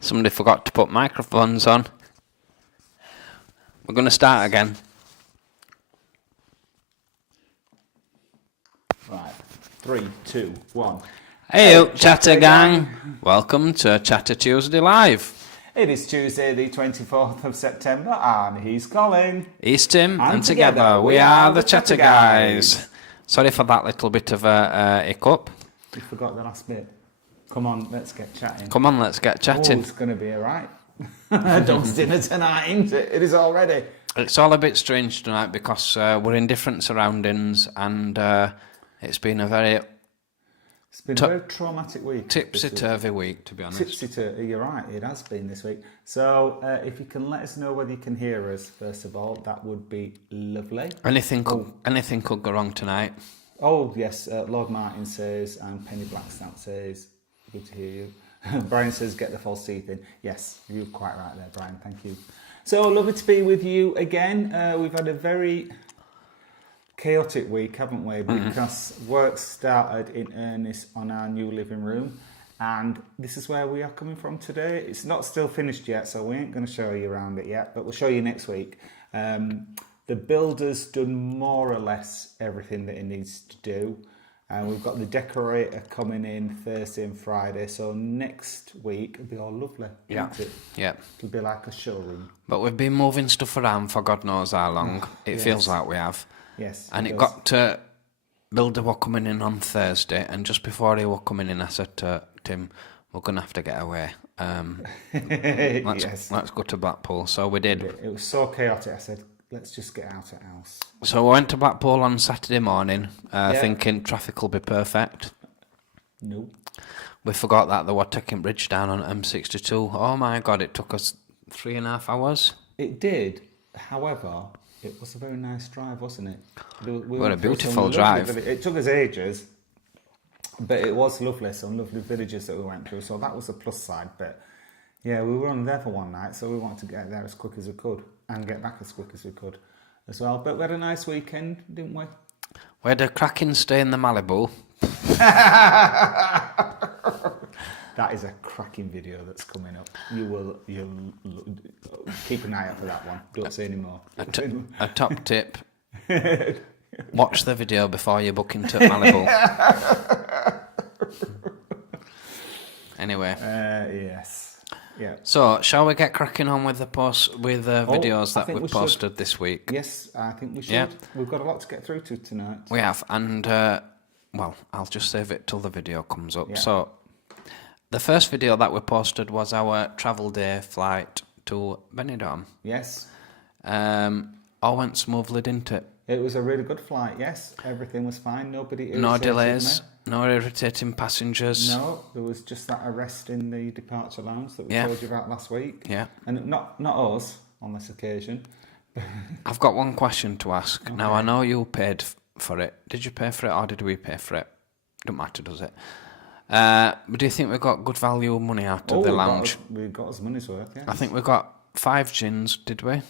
Somebody forgot to put microphones on. We're going to start again. Right, 3, 2, 1. Hey, Chatter Gang. Welcome to Chatter Tuesday Live. It is Tuesday the 24th of September and he's Colin. He's Tim, and together we are the Chatter Guys. Sorry for that little bit of a hiccup. You forgot the last bit. Come on, let's get chatting. Come on, let's get chatting. Oh, it's going to be alright. Dog's dinner tonight, isn't it? It is already. It's all a bit strange tonight because we're in different surroundings and it's been a very... It's been a very traumatic week. Tipsy-turvy week, to be honest. Tipsy-turvy, you're right, it has been this week. So if you can let us know whether you can hear us, first of all, that would be lovely. Anything could go wrong tonight. Oh, yes, Lord Martin says, and Penny Blacksnap says, good to hear you. Brian says, get the false teeth in. Yes, you're quite right there, Brian, thank you. So, lovely to be with you again. We've had a very chaotic week, haven't we? Because work started in earnest on our new living room. And this is where we are coming from today. It's not still finished yet, so we ain't going to show you around it yet, but we'll show you next week. The builder's done more or less everything that he needs to do. And we've got the decorator coming in Thursday and Friday. So next week it'll be all lovely. Yeah. Won't it? Yeah. It'll be like a showroom. But we've been moving stuff around for God knows how long. It feels like we have. Yes. And it got to builder were coming in on Thursday, and just before he were coming in, I said to Tim, "We're gonna have to get away. Let's go to Blackpool." So we did. It was so chaotic. I said, let's just get out of the house. So we went to Blackpool on Saturday morning, thinking traffic will be perfect. No. We forgot that they were taking bridge down on M62. Oh my God, it took us 3.5 hours. It did. However, it was a very nice drive, wasn't it? We had a beautiful drive. It took us ages, but it was lovely. Some lovely villages that we went through. So that was a plus side. But yeah, we were only there for one night, so we wanted to get there as quick as we could and get back as quick as we could as well. But we had a nice weekend, didn't we? We had a cracking stay in the Malibu. That is a cracking video that's coming up. You'll keep an eye out for that one. Don't say any more. A top tip. Watch the video before you book into Malibu. Anyway. Yes. Yeah. So, shall we get cracking on with the videos that we posted this week? Yes, I think we should. Yeah. We've got a lot to get through to tonight. We have, and well, I'll just save it till the video comes up. Yeah. So, the first video that we posted was our travel day flight to Benidorm. Yes. All went smoothly, didn't it? It was a really good flight, yes. Everything was fine. Nobody irritated No delays, me. no irritating passengers. No, there was just that arrest in the departure lounge that we told you about last week. Yeah. And not us on this occasion. I've got one question to ask. Okay. Now, I know you paid for it. Did you pay for it or did we pay for it? Don't matter, does it? But do you think we got good value of money out of the lounge? We got us money's worth, yes. I think we got 5 gins, did we?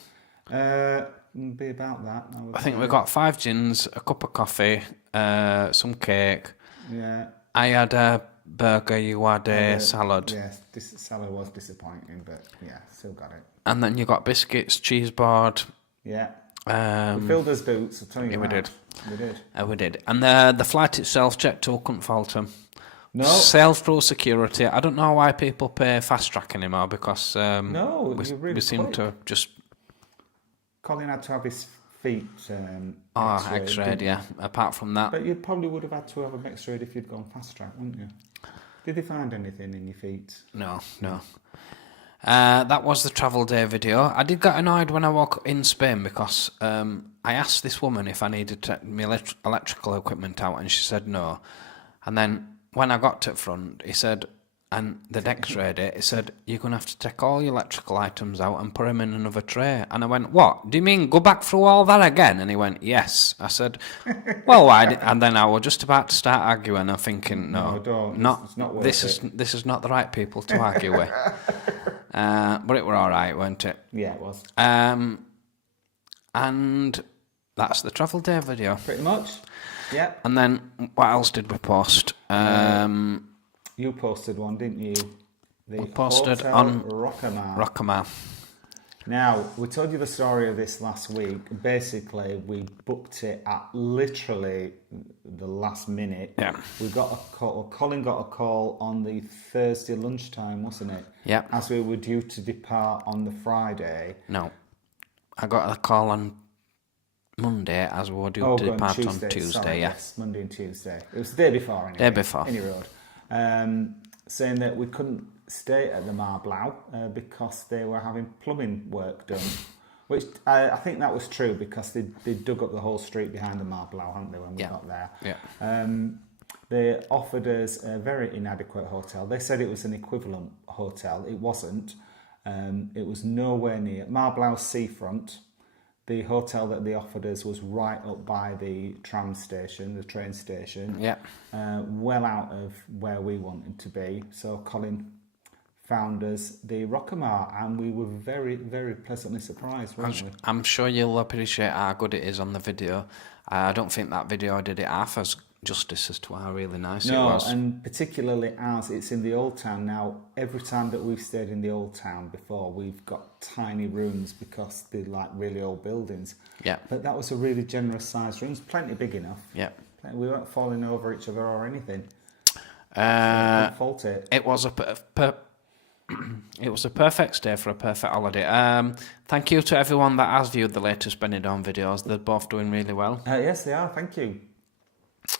Be about that. I think we got 5 gins, a cup of coffee, some cake. Yeah. I had a burger, you had a salad. Yes, this salad was disappointing, but yeah, still got it. And then you got biscuits, cheese board. Yeah. We filled those boots, I'll tell you yeah, that. We did. We did. And the flight itself, checked to, couldn't fault them. No. Sailed through security. I don't know why people pay fast track anymore because no, we seem to just... Colin had to have his feet X-rayed, yeah. Apart from that... But you probably would have had to have them X-rayed if you'd gone fast track, wouldn't you? Did they find anything in your feet? No. That was the travel day video. I did get annoyed when I walked in Spain because I asked this woman if I needed my electrical equipment out and she said no. And then when I got to the front, he said, and the X-rayed it, he said, you're going to have to take all your electrical items out and put them in another tray. And I went, what? Do you mean go back through all that again? And he went, yes. I said, well, why? And then I was just about to start arguing. I'm thinking, no don't. It's not worth this it. This is not the right people to argue with. But it were all right, weren't it? Yeah, it was. And that's the travel day video. Pretty much. Yeah. And then what else did we post? You posted one, didn't you? The We posted Hotel on Rockamar. Rockamar. Now, we told you the story of this last week. Basically, we booked it at literally the last minute. Yeah. We got a call, or Colin got a call on the Thursday lunchtime, wasn't it? Yeah. As we were due to depart on the Friday. No. I got a call on Monday as we were due to going depart on Tuesday. Sorry, Yeah. yes, Monday and Tuesday. It was the day before, anyway. Day before. Any road. Saying that we couldn't stay at the Marblau because they were having plumbing work done. Which I think that was true because they dug up the whole street behind the Marblau, haven't they, when we got there? Yeah. They offered us a very inadequate hotel. They said it was an equivalent hotel. It wasn't. It was nowhere near. Marblau's seafront. The hotel that they offered us was right up by the tram station, the train station. Yeah. Well out of where we wanted to be. So Colin found us the Rockamar, and we were very, very pleasantly surprised, weren't we? I'm sure you'll appreciate how good it is on the video. I don't think that video did it half as justice as to how really nice it was. No, and particularly as it's in the Old Town now. Every time that we've stayed in the Old Town before, we've got tiny rooms because they're like really old buildings. Yeah. But that was a really generous sized room, plenty big enough. Yeah. We weren't falling over each other or anything. Uh, Couldn't fault it. It was it was a perfect stay for a perfect holiday. Thank you to everyone that has viewed the latest Benidorm videos. They're both doing really well. Yes, they are. Thank you.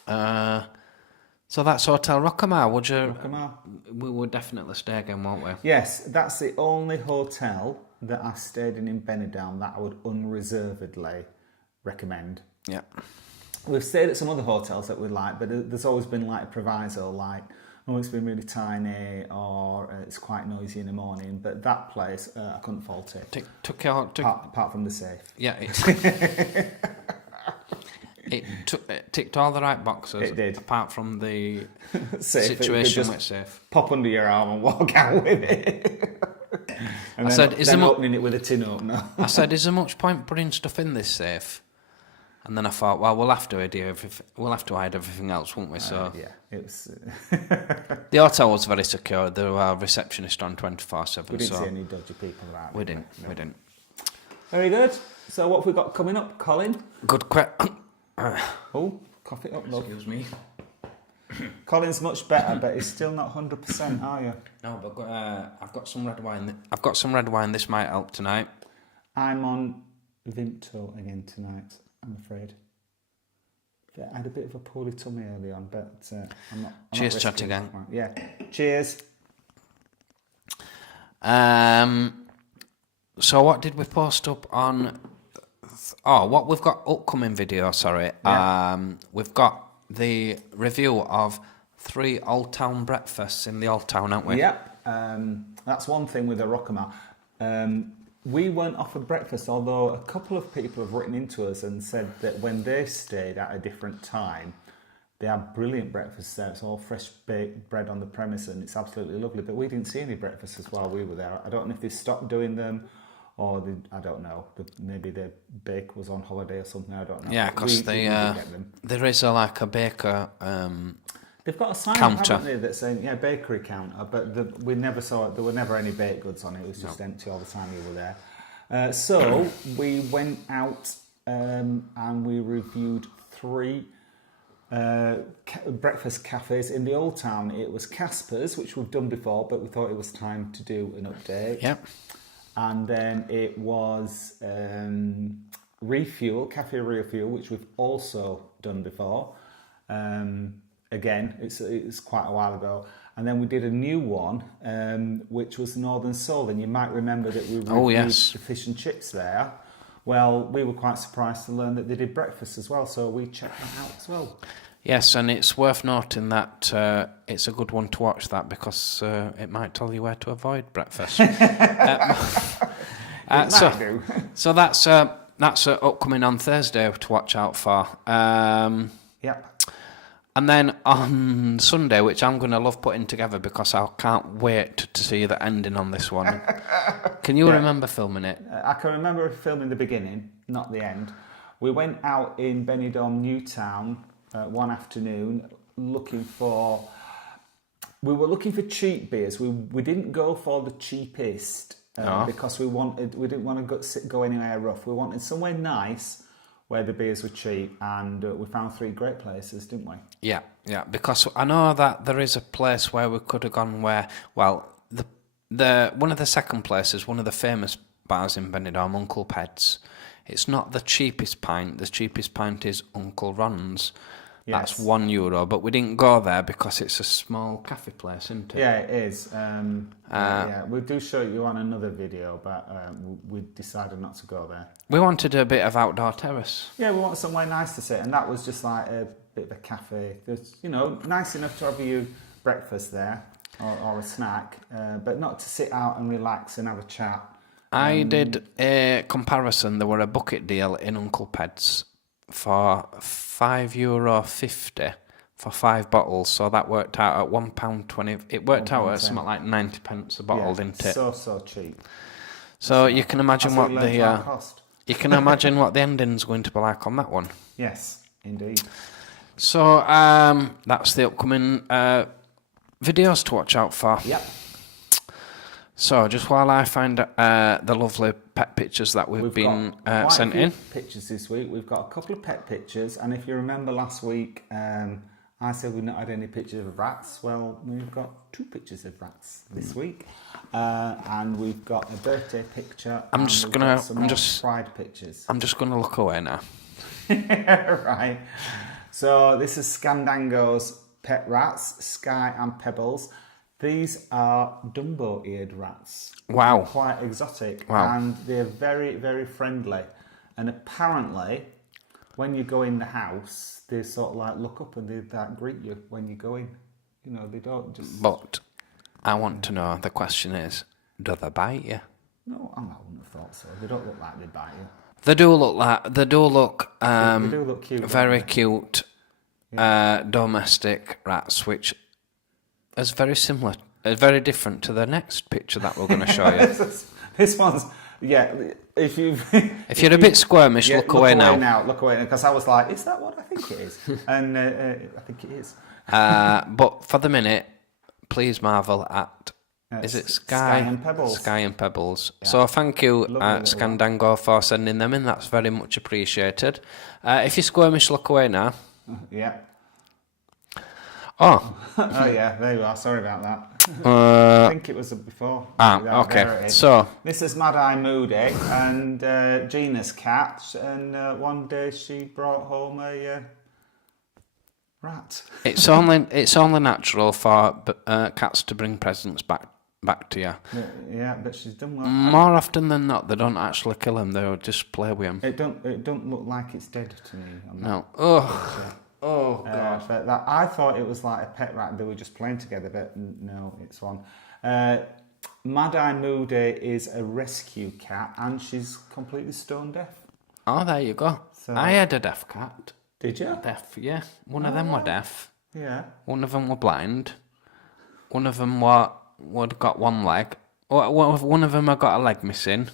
So that's Hotel Rockamar. Would you? Rockamar. We would definitely stay again, won't we? Yes, that's the only hotel that I stayed in Benidorm that I would unreservedly recommend. Yeah. We've stayed at some other hotels that we like, but there's always been like a proviso, like, oh, it's been really tiny, or it's quite noisy in the morning. But that place, I couldn't fault it. Apart from the safe. Yeah. It ticked all the right boxes. It did. Apart from the Safe. situation with safe. Pop under your arm and walk out with it. And then opening it with a tin opener. I said, is there much point putting stuff in this safe? And then I thought, well, we'll have to hide everything else, won't we? So yeah, it was. The hotel was very secure. There were a receptionist on 24/7. We didn't see any dodgy people around. We didn't. We didn't. Very good. So what have we got coming up, Colin? Good question. Oh, cough it up, love. Excuse me. Colin's much better, but he's still not 100%, are you? No, but I've got some red wine. I've got some red wine. This might help tonight. I'm on Vimto again tonight, I'm afraid. Yeah, I had a bit of a poorly tummy early on, but I'm not. Cheers, chat again. Yeah, cheers. So what did we post up on? What we've got upcoming video. Sorry. Yeah. We've got the review of 3 Old Town breakfasts in the Old Town, haven't we? Yep. That's one thing with the Rockamar. We weren't offered breakfast, although a couple of people have written into us and said that when they stayed at a different time, they had brilliant breakfasts there. It's all fresh baked bread on the premise and it's absolutely lovely. But we didn't see any breakfasts while we were there. I don't know if they stopped doing them or I don't know. Maybe the bake was on holiday or something. I don't know. Yeah, because there is a baker. They've got a sign, haven't they, that's saying, bakery counter, but we never saw it. There were never any baked goods on it. It was just empty all the time we were there. So we went out and we reviewed 3 breakfast cafes in the Old Town. It was Casper's, which we've done before, but we thought it was time to do an update. Yep. And then it was Refuel, Cafe Refuel, which we've also done before. Again, it's quite a while ago. And then we did a new one, which was Northern Soul. And you might remember that we reviewed the fish and chips there. Well, we were quite surprised to learn that they did breakfast as well. So we checked that out as well. Yes, and it's worth noting that it's a good one to watch that because it might tell you where to avoid breakfast. So that's upcoming on Thursday to watch out for. Yeah. And then on Sunday, which I'm going to love putting together because I can't wait to see the ending on this one. Can you remember filming it? I can remember filming the beginning, not the end. We went out in Benidorm Newtown one afternoon looking for we were looking for cheap beers. We didn't go for the cheapest because we didn't want to go anywhere rough. We wanted somewhere nice where the beers were cheap, and we found 3 great places, didn't we? Yeah, because I know that there is a place where we could have gone where, well, the one of the second places, one of the famous bars in Benidorm, Uncle Ped's. It's not the cheapest pint. The cheapest pint is Uncle Ron's. Yes. That's €1, but we didn't go there because it's a small cafe place, isn't it? Yeah, it is. Yeah, we do show you on another video, but we decided not to go there. We wanted a bit of outdoor terrace. Yeah, we wanted somewhere nice to sit, and that was just like a bit of a cafe. There's, nice enough to have you breakfast there or a snack, but not to sit out and relax and have a chat. I did a comparison. There were a bucket deal in Uncle Ped's for €5.50 for 5 bottles, so that worked out at £1.20. It worked out at something like 90 pence a bottle, didn't it? So cheap. So you can imagine what cost. You can imagine what the ending's going to be like on that one. Yes, indeed. So that's the upcoming videos to watch out for. Yep. So just while I find the lovely pet pictures that we've been sent in. Pictures this week. We've got a couple of pet pictures, and if you remember last week, I said we've not had any pictures of rats. Well, we've got 2 pictures of rats this week, and we've got a birthday picture. Pride pictures. I'm just gonna look away now. Right. So this is Scandango's pet rats, Sky and Pebbles. These are Dumbo-eared rats. Wow. They're quite exotic. Wow. And they're very, very friendly. And apparently, when you go in the house, they sort of like look up and they like greet you when you go in. They don't just... But I want to know, the question is, do they bite you? No, I wouldn't have thought so. They don't look like they bite you. They do look cute. Very cute, domestic rats, which is very similar, very different to the next picture that we're going to show you. This one's, if you're a bit squirmish, look away now. Look away now, because I was like, is that what I think it is? And I think it is. But for the minute, please marvel at, is it Sky and Pebbles? Sky and Pebbles. Yeah. So thank you, Scandango, for sending them in. That's very much appreciated. If you're squirmish, look away now. Yeah. Oh. Oh yeah, there you are. Sorry about that. I think it was before. Okay. So this is Mad Eye Moody and Gina's cat, and one day she brought home a rat. It's only natural for cats to bring presents back to you. Yeah, but she's done well. More often than not, they don't actually kill him. They'll just play with him. It don't look like it's dead to me. No. Oh God! But I thought it was like a pet rat. They were just playing together, but no, it's one. Mad Eye Moody is a rescue cat, and she's completely stone deaf. Oh, there you go. So, I had a deaf cat. Did you? Deaf, yeah. One of them were deaf. Yeah. One of them were blind. One of them had got one leg. One of them had got a leg missing.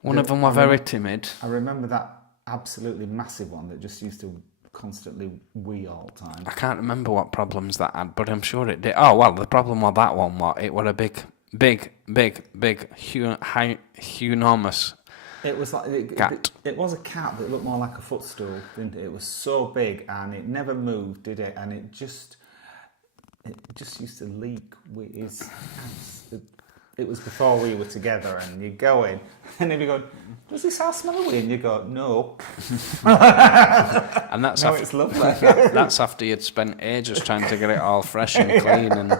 One of them were very timid. I remember that absolutely massive one that just used to constantly wee all the time. I can't remember what problems that had, but I'm sure it did. Oh, well, the problem with that one was it was a big, enormous It was like cat. It was a cat that looked more like a footstool, didn't it? It was so big and it never moved, did it? And it just used to leak with his. It was before we were together, and you go in, and he'd be going, "Does this house smell of wee?" And you go, "No." And that's it's lovely. That's after you'd spent ages trying to get it all fresh and clean, and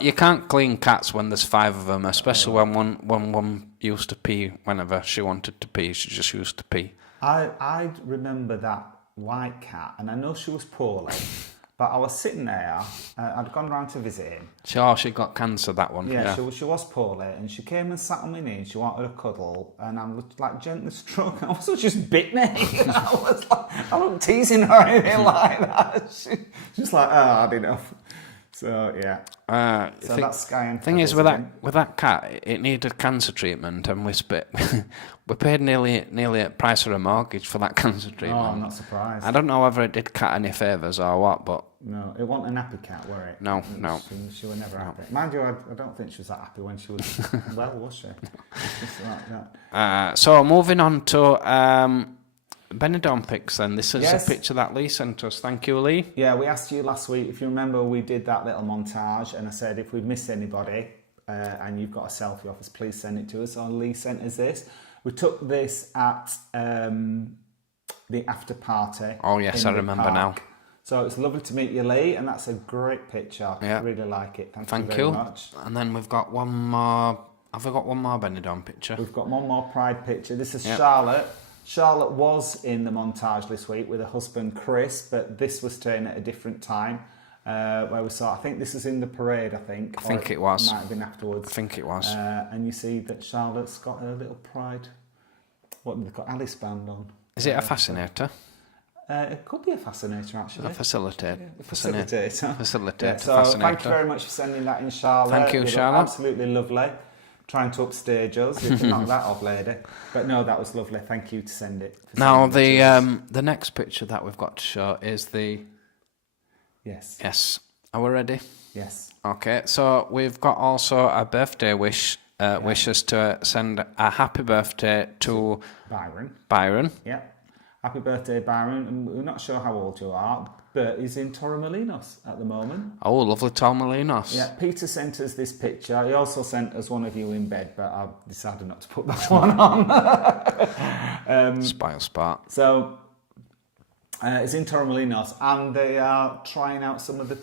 you can't clean cats when there's 5 of them, especially when one used to pee whenever she wanted to pee. She just used to pee. I remember that white cat, and I know she was poorly. But I was sitting there, I'd gone round to visit him. She got cancer, that one. Yeah. She was poorly, and she came and sat on my knee, and she wanted a cuddle, and I'm like gently stroking. I also just bit me. I was like, I wasn't teasing her or anything like that. She's like, oh, I don't know. So yeah. So Thing- that's Sky and Thing is, Feathers with that cat, it needed cancer treatment, and we paid nearly a price of a mortgage for that cancer again. treatment. Oh, I'm not surprised. I don't know whether it did cat any favours or what, but No, it wasn't a nappy cat, were it? No, no. She was never happy. Mind you, I don't think she was that happy when she was well, was she? It's just like that. so moving on to Benidorm pics then. This is Yes. a picture that Lee sent us. Thank you, Lee. Yeah, we asked you last week, if you remember, we did that little montage, and I said if we'd missed anybody and you've got a selfie of us, please send it to us. So Lee sent us this. We took this at the after party. Oh yes, in I the remember park. now. So it's lovely to meet you, Lee, and that's a great picture. Yeah. I really like it. Thank you very you. much. And then we've got one more. Have we got one more Benidorm picture? We've got one more Pride picture. This is Yep. Charlotte. Charlotte was in the montage this week with her husband Chris, but this was taken at a different time where we saw, I think this is in the parade, I think. I think it was. Might have been afterwards. I think it was. And you see that Charlotte's got her little Pride, what have they got, Alice band on. Is it a fascinator? It could be a fascinator, actually. A facilitator. Facilitator. Facilitator. Yeah, so Fascinator. thank you very much for sending that in, Charlotte. Thank you, look Charlotte. Absolutely lovely. Trying to upstage us. You can knock that off, lady. But no, that was lovely. Thank you to send it. Now sending it to us. the next picture that we've got to show is the. Yes. Yes. Are we ready? Yes. Okay. So we've got also a birthday wish. Wishes to send a happy birthday to Byron. Yeah. Happy birthday, Byron. And we're not sure how old you are, but he's in Torremolinos at the moment. Oh, lovely Torremolinos. Yeah, Peter sent us this picture. He also sent us one of you in bed, but I decided not to put that one on. Spoil spot. So it's in Torremolinos, and they are trying out some of the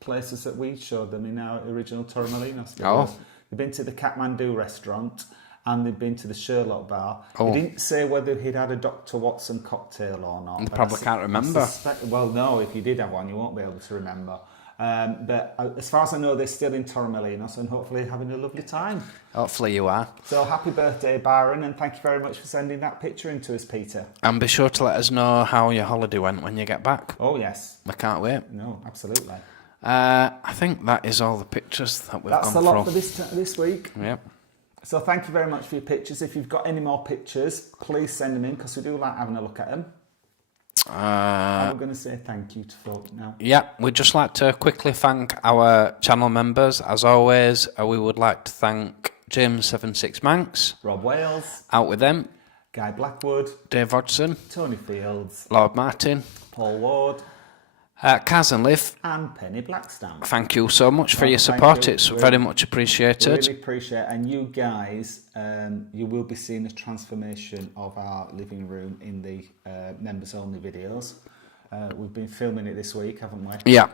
places that we showed them in our original Torremolinos videos. Oh. They've been to the Kathmandu restaurant, and they've been to the Sherlock bar. Oh. He didn't say whether he'd had a Dr. Watson cocktail or not. They but probably can't remember. Well, no, if you did have one, you won't be able to remember. But as far as I know, they're still in Torremolinos and hopefully having a lovely time. Hopefully you are. So happy birthday, Byron, and thank you very much for sending that picture in to us, Peter. And be sure to let us know how your holiday went when you get back. Oh, yes. We can't wait. No, absolutely. I think that is all the pictures that we've That's gone the lot through. for this week. Yep. So thank you very much for your pictures. If you've got any more pictures, please send them in because we do like having a look at them. I'm going to say thank you to folk now. Yeah, we'd just like to quickly thank our channel members. As always, we would like to thank James76 Manx. Rob Wales. Out with them. Guy Blackwood. Dave Hodgson. Tony Fields. Lord Martin. Paul Ward. Kaz and Liv. And Penny Blackstown. Thank you so much for your support. you. It's very much appreciated. Really appreciate it. And you guys, you will be seeing a transformation of our living room in the members only videos. We've been filming it this week, haven't we? Yeah.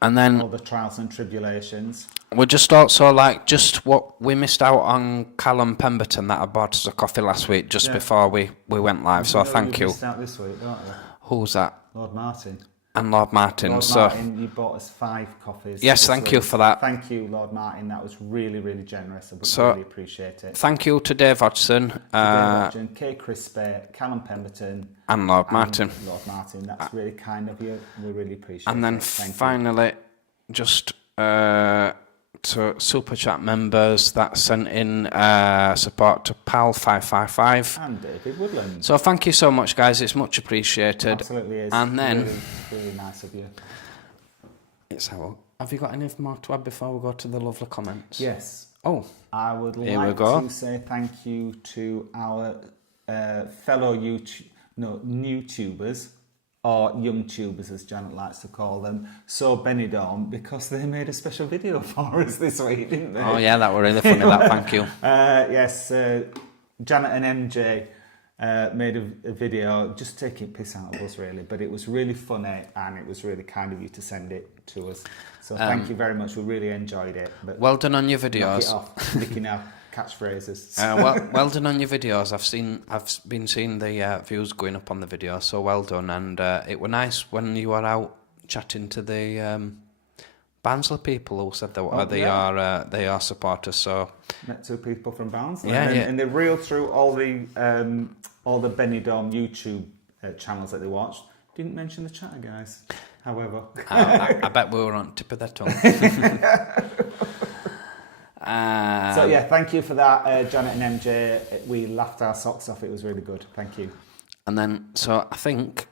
And then all the trials and tribulations. We're just also just what we missed out on Callum Pemberton that I bought us a coffee last week just before we went live. So thank you. Missed out this week, don't you? Who's that? Lord Martin. And Lord Martin. Martin, you bought us 5 coffees. Yes, thank you for that. Thank you, Lord Martin. That was really, really generous. I really appreciate it. Thank you to Dave Hodgson. Kay Crispy, Callum Pemberton. And Lord Martin. Lord Martin, that's really kind of you. We really appreciate it. And then finally, just to Super Chat members that sent in support to PAL555. And David Woodland. So thank you so much, guys. It's much appreciated. It absolutely is. And then... Really nice of you. Have you got any more to add before we go to the lovely comments? Yes. Oh. I would like to say thank you to our fellow YouTubers, or young tubers as Janet likes to call them, so Benidorm, because they made a special video for us this week, didn't they? Oh yeah, that were really funny, that, thank you. Yes, Janet and MJ made a video just taking piss out of us really, but it was really funny and it was really kind of you to send it to us. So thank you very much, we really enjoyed it. But well done on your videos. Knock it off, licking our catchphrases. Well done on your videos. I've been seeing the views going up on the video, so well done. And it were nice when you were out chatting to the Barnsley people who said they are supporters. So met 2 people from Barnsley, and they reeled through all the Benidorm YouTube channels that they watched. Didn't mention the chatter guys. however. I bet we were on tip of their tongue. So yeah, thank you for that, Janet and MJ. We laughed our socks off. It was really good. Thank you. And then, so I think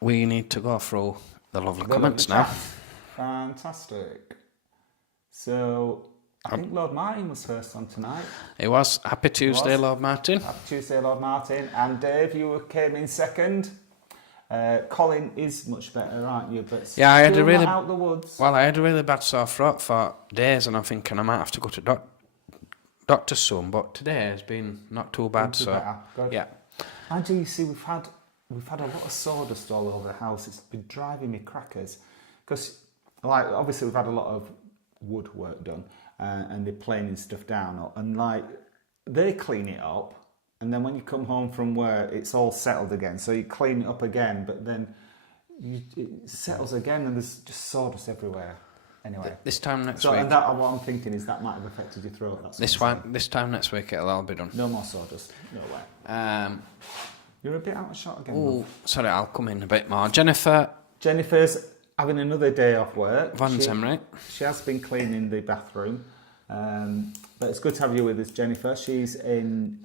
we need to go through the lovely comments now. Fantastic. So I think Lord Martin was first on tonight. It was. Happy Tuesday, Lord Martin. Happy Tuesday, Lord Martin. And Dave, you came in second. Colin is much better, aren't you? But yeah, I had still a really not out the woods. Well, I had a really bad sore throat for days, and I'm thinking I might have to go to doctor soon. But today has been not too bad. So better. Good. yeah. Andrew, you see, we've had a lot of sawdust all over the house. It's been driving me crackers because, like, obviously we've had a lot of woodwork done, and they're planing stuff down, and like they clean it up. And then when you come home from work, it's all settled again. So you clean it up again, but then it settles again, and there's just sawdust everywhere. Anyway, this time next so week. And that, what I'm thinking is that might have affected your throat. That's this time next week it'll all be done. No more sawdust. No way. You're a bit out of shot again. Oh, sorry, I'll come in a bit more. Jennifer's having another day off work. She has been cleaning the bathroom. But it's good to have you with us, Jennifer. She's in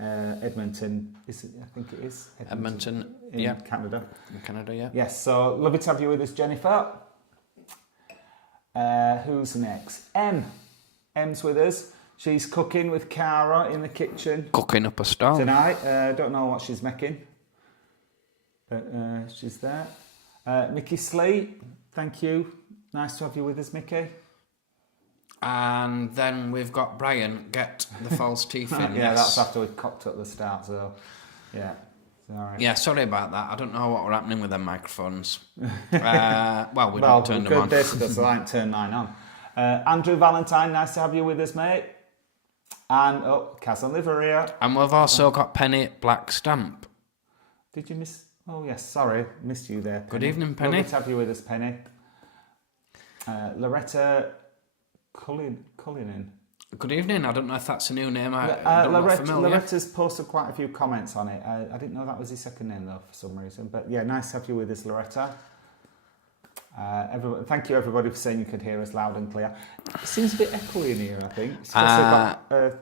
Edmonton. I think it is Edmonton, in Canada. In Canada, yeah. Yes. So lovely to have you with us, Jennifer. Who's next? M's with us. She's cooking with Cara in the kitchen. Cooking up a storm tonight. Don't know what she's making, but she's there. Mickey Slee, thank you. Nice to have you with us, Mickey. And then we've got Brian, get the false teeth in. Yeah, that's after we cocked up the start, so yeah. Sorry. Yeah, sorry about that. I don't know what were happening with them microphones. Well, we don't turn them on. Good days ago, so I ain't turned mine on. Andrew Valentine, nice to have you with us, mate. And, Kaz and Liveria. And we've also got Penny Black Stamp. Did you miss? Oh, yes, sorry. Missed you there, Penny. Good evening, Penny. Lovely to have you with us, Penny. Loretta Cullinan. Good evening. I don't know if that's a new name. Loretta's posted quite a few comments on it. I didn't know that was his second name, though, for some reason. But yeah, nice to have you with us, Loretta. Thank you, everybody, for saying you could hear us loud and clear. It seems a bit echoey in here, I think. It's just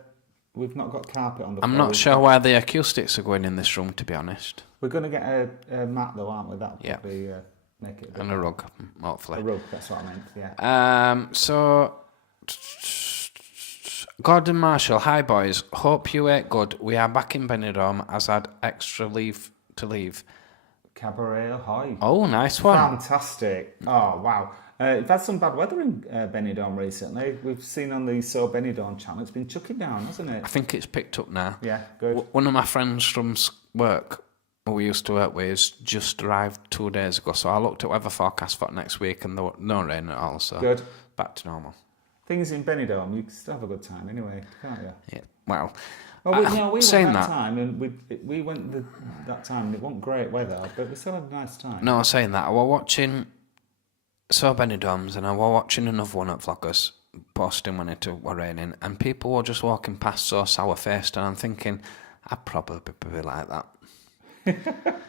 we've not got carpet on the floor. I'm not sure where the acoustics are going in this room, to be honest. We're going to get a mat, though, aren't we? That'll probably make it a bit and a rug, hopefully. A rug, that's what I meant, yeah. So... Gordon Marshall, hi boys, hope you ate good. We are back in Benidorm as I had extra leave to leave. Cabaret, hi. Oh, nice one. Fantastic. Oh, wow. We've had some bad weather in Benidorm recently. We've seen on the So Benidorm channel, it's been chucking down, hasn't it? I think it's picked up now. Yeah, good. One of my friends from work, who we used to work with, has just arrived 2 days ago, so I looked at weather forecast for next week and there was no rain at all, so good. Back to normal. Things in Benidorm, you can still have a good time anyway, can't you? Yeah, well, we went that time, and we went that time, and it wasn't great weather, but we still had a nice time. No, saying that, I was watching So Benidorm's, and I was watching another one at Vloggers posting when it was raining, and people were just walking past so sour-faced, and I'm thinking, I'd probably be like that.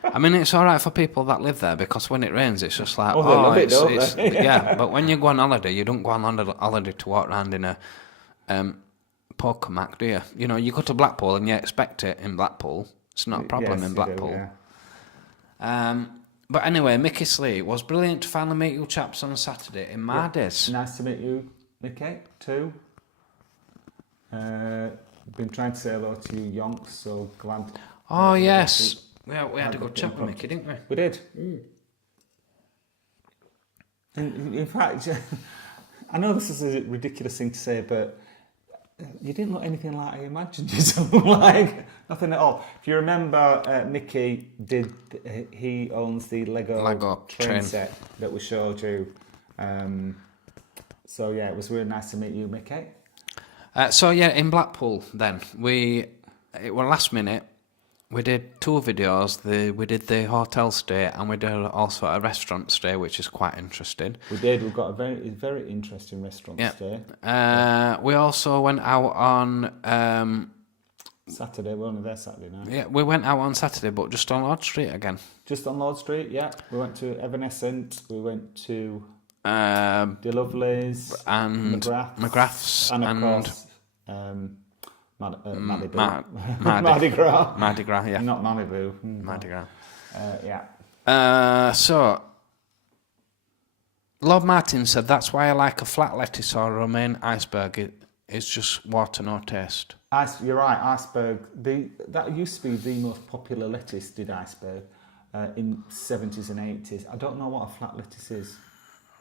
I mean, it's all right for people that live there because when it rains, it's just like, it's yeah. But when you go on holiday, you don't go on holiday to walk around in a poker mac, do you? You know, you go to Blackpool and you expect it in Blackpool. It's not a problem in Blackpool. Do, yeah. But anyway, Mickey Slee, it was brilliant to finally meet you chaps on Saturday in Mardy's. Nice to meet you, Mickey, too. Been trying to say hello to you, Yonks, so glad. Oh, yes. We had a good chat with Mickey, didn't we? We did. In fact, I know this is a ridiculous thing to say, but you didn't look anything like I imagined you to look like. Nothing at all. If you remember, Mickey he owns the Lego train set that we showed you. So yeah, it was really nice to meet you, Mickey. So yeah, in Blackpool then, it was last minute. We did 2 videos. We did the hotel stay and we did also a restaurant stay, which is quite interesting. We did. We've got a very interesting restaurant stay. We also went out on Saturday, we're only there Saturday night. Yeah, we went out on Saturday, but just on Lord Street again. Just on Lord Street, yeah. We went to Evanescent, we went to The Lovelays, and McGrath's and of course, Mardi Gras. Mardi Gras, yeah. Not Malibu. Mardi Gras. Yeah. So, Lord Martin said that's why I like a flat lettuce or a romaine iceberg. It's just water, no taste. You're right, iceberg. That used to be the most popular lettuce, did iceberg, in 70s and 80s. I don't know what a flat lettuce is.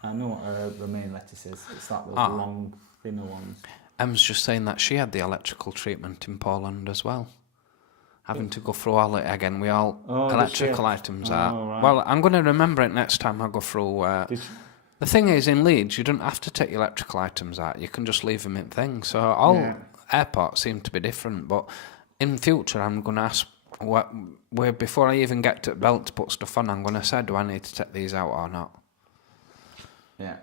I know what a romaine lettuce is. It's like those long, thinner ones. Em's just saying that she had the electrical treatment in Poland as well. Having to go through all it again. We all electrical items are. Right. Well, I'm going to remember it next time I go through. The thing is, in Leeds, you don't have to take your electrical items out. You can just leave them in things. So all airports seem to be different. But in future, I'm going to ask before I even get to the belt to put stuff on, I'm going to say, do I need to take these out or not? Yeah.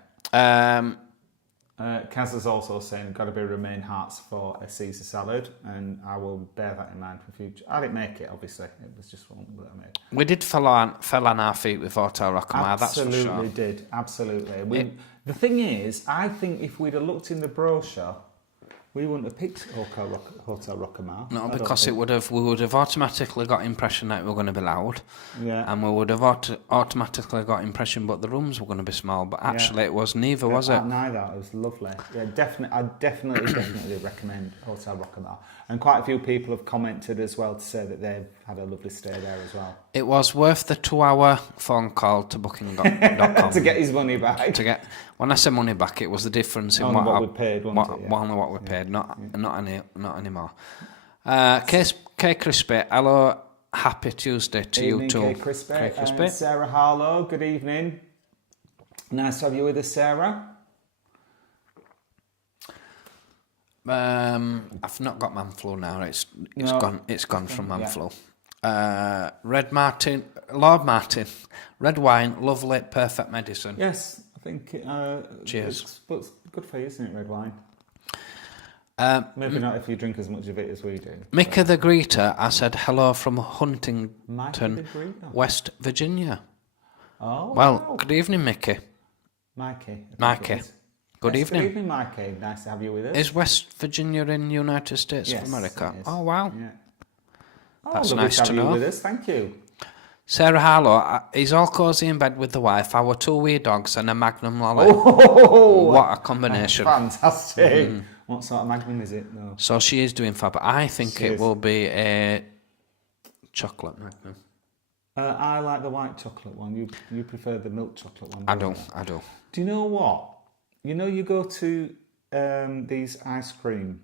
Kaz is also saying, got to be romaine hearts for a Caesar salad, and I will bear that in mind for future. I didn't make it, obviously. It was just one that I made. We did fell on our feet with Hotel Rockamore, that's for sure. Absolutely did, absolutely. The thing is, I think if we'd have looked in the brochure, we wouldn't have picked Hotel Rockamore. No, because we would have automatically got impression that we were going to be loud. Yeah. And we would have automatically got impression but the rooms were going to be small. But actually it was neither, was it? Neither. It was lovely. Yeah, I definitely recommend Hotel Rockamore. And quite a few people have commented as well to say that they've had a lovely stay there as well. It was worth the 2-hour phone call to booking.com. To get his money back. When I say money back, it was the difference in what we paid, what we paid, not anymore. K Crispy, hello, happy Tuesday to you too. K Crispy. And Sarah Harlow, good evening. Nice to have you with us, Sarah. I've not got man flu now. It's gone from man flu. Lord Martin, red wine, lovely, perfect medicine. Yes, I think. Cheers. It's good for you, isn't it? Red wine. Maybe not if you drink as much of it as we do. Mickey the Greeter, I said hello from Huntington, West Virginia. Oh, well, wow. Good evening, Mickey. Mikey. Good evening. Good evening, Mikey. Nice to have you with us. Is West Virginia in the United States of America? It is. Oh, wow. Yeah. That's nice to know. You with us. Thank you. Sarah Harlow, he's all cosy in bed with the wife, our 2 wee dogs and a Magnum Lolly. Oh, what a combination. Fantastic. What sort of Magnum is it? No. So she is doing fab. I think it will be a chocolate Magnum. I like the white chocolate one. You prefer the milk chocolate one? I do. Do you know what? You go to these ice cream,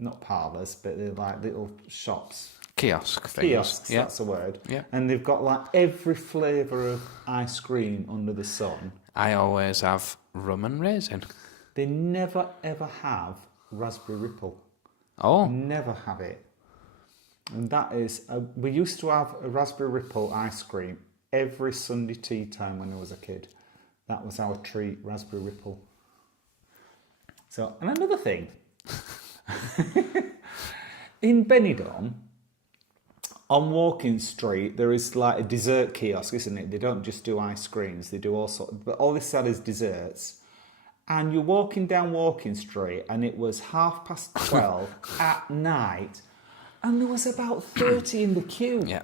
not parlours, but they're like little shops. Kiosks, yeah. That's the word. Yeah. And they've got like every flavour of ice cream under the sun. I always have rum and raisin. They never ever have raspberry ripple. Oh. Never have it. And that is, we used to have a raspberry ripple ice cream every Sunday tea time when I was a kid. That was our treat, raspberry ripple. So, and another thing, in Benidorm, on Walking Street, there is like a dessert kiosk, isn't it? They don't just do ice creams, they do all sorts, but all they sell is desserts. And you're walking down Walking Street, and it was 12:30 at night, and there was about 30 in the queue. Yeah.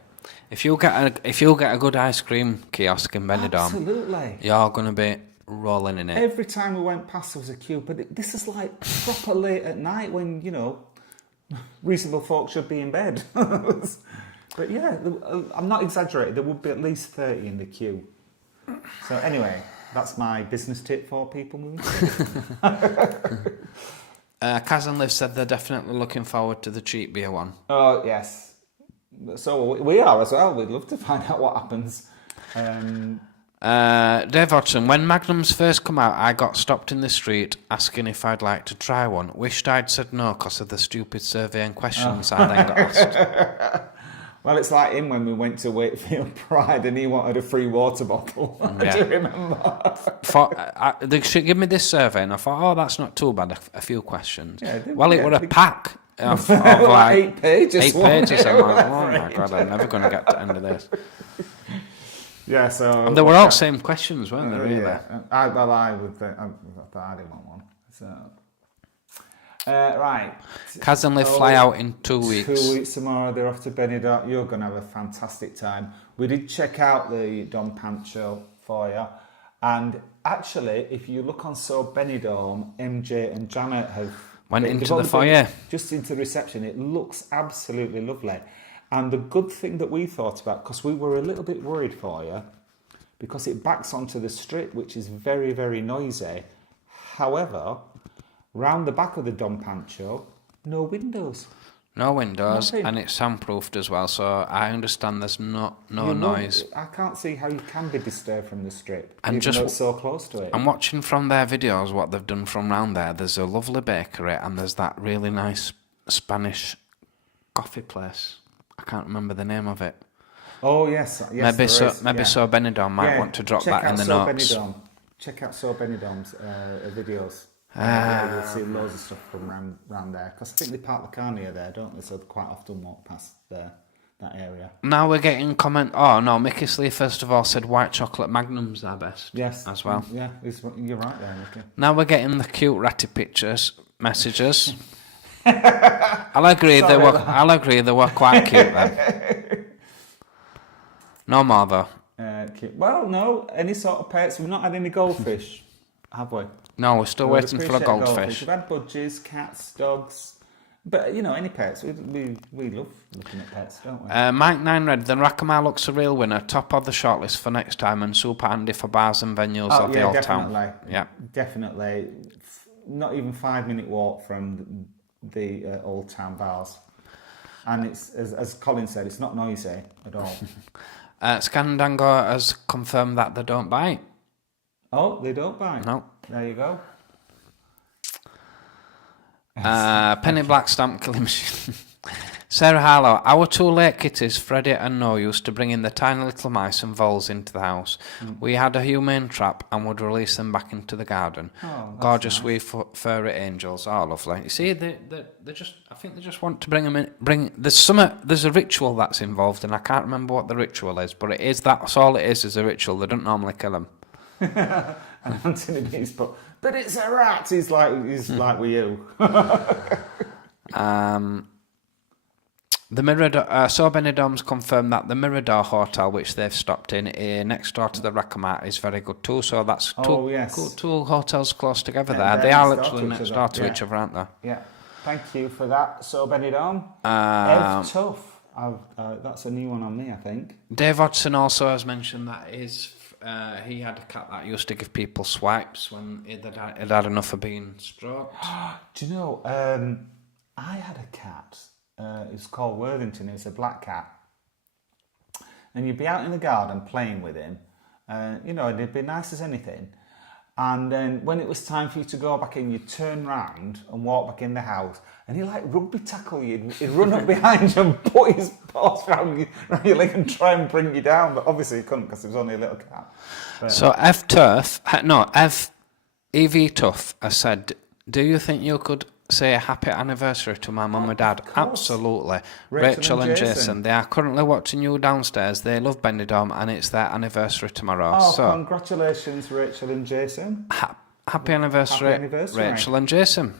If you get a good ice cream kiosk in Benidorm, absolutely, you're gonna be rolling in it. Every time we went past, there was a queue. But this is like proper late at night when reasonable folk should be in bed. But yeah, I'm not exaggerating. There would be at least 30 in the queue. So anyway, that's my business tip for people moving forward. Kaz and Liv said they're definitely looking forward to the cheap beer one. Oh, yes. So we are as well. We'd love to find out what happens. Dave Hodgson, when Magnums first come out, I got stopped in the street asking if I'd like to try one. Wished I'd said no because of the stupid survey and questions I then got asked. Well, it's like him when we went to Wakefield Pride and he wanted a free water bottle. Yeah. Do you remember? They should give me this survey and I thought, oh, that's not too bad, a few questions. Yeah, it were a pack of like like 8 pages. 8 pages. I'm like, oh my God, I'm never going to get to the end of this. Yeah, so... And they were all same questions, weren't they, really? Yeah. I didn't want one. So... right. Kaz and Liv fly out in 2 weeks. 2 weeks tomorrow, they're off to Benidorm. You're going to have a fantastic time. We did check out the Dom Pancho for you. And actually, if you look on So Benidorm, MJ and Janet have... Went they've into only the foyer. Just into reception. It looks absolutely lovely. And the good thing that we thought about, because we were a little bit worried for you, because it backs onto the strip, which is very, very noisy. However, round the back of the Dom Pancho, no windows. No windows, Nothing. and it's soundproofed as well, so I understand there's no noise. I can't see how you can be disturbed from the strip, And even just though it's so close to it. I'm watching from their videos what they've done from round there. There's a lovely bakery, and there's that really nice Spanish coffee place. I can't remember the name of it. Oh, yes. Maybe So Benidorm might want to drop that in the notes. Check out So Benidorm's videos. You'll see loads of stuff from around there. Because I think they park the car near there, don't they? So they quite often walk past there, that area. Now we're getting comment. Oh no, Mickey Slee first of all said white chocolate magnums are best. Yes, as well. Yeah, you're right there, Mickey. Now we're getting the cute ratty messages. I'll agree they were quite cute then. No more though. Cute. Well, no, any sort of pets. We've not had any goldfish, have we? No, we're still waiting for a goldfish. We've had budgies, cats, dogs, but any pets. We love looking at pets, don't we? Mike Nine Red, the Rackamar looks a real winner, top of the shortlist for next time, and super handy for bars and venues of the old town. Yeah, definitely. Not even 5-minute walk from the old town bars, and it's as Colin said, it's not noisy at all. Scandango has confirmed that they don't bite. Oh, they don't bite. No. There you go. Penny Black Stamp Killing Machine. Sarah Harlow, our 2 late kitties, Freddie and No, used to bring in the tiny little mice and voles into the house. We had a humane trap and would release them back into the garden. Oh, gorgeous nice. wee furry angels. Oh, lovely. You see, they just, I think they just want to bring them in. There's a ritual that's involved, and I can't remember what the ritual is, but it is that's all it is a ritual. They don't normally kill them. And Anthony B's but it's a rat. He's like with you. The Mirador, So Benidorm's confirmed that the Mirador Hotel, which they've stopped in next door to the Rackamart, is very good too. So that's two hotels close together there. They are literally next door to each other, aren't they? Yeah. Thank you for that, So Benidorm. Ev Tough. That's a new one on me, I think. Dave Hodgson also has mentioned that he had a cat that used to give people swipes when he'd had enough of being stroked. Do you know, I had a cat. It was called Worthington. It was a black cat. And you'd be out in the garden playing with him. And he'd be nice as anything. And then when it was time for you to go back in, you'd turn round and walk back in the house. And he'd like rugby tackle you. He'd run up behind you and put his paws around your leg and try and bring you down. But obviously he couldn't because it was only a little cat. But, so EV Tough has said, do you think you could say a happy anniversary to my mum and dad? Absolutely. Rachel and Jason. They are currently watching you downstairs. They love Benidorm and it's their anniversary tomorrow. So congratulations, Rachel and Jason. Happy anniversary, Rachel and Jason.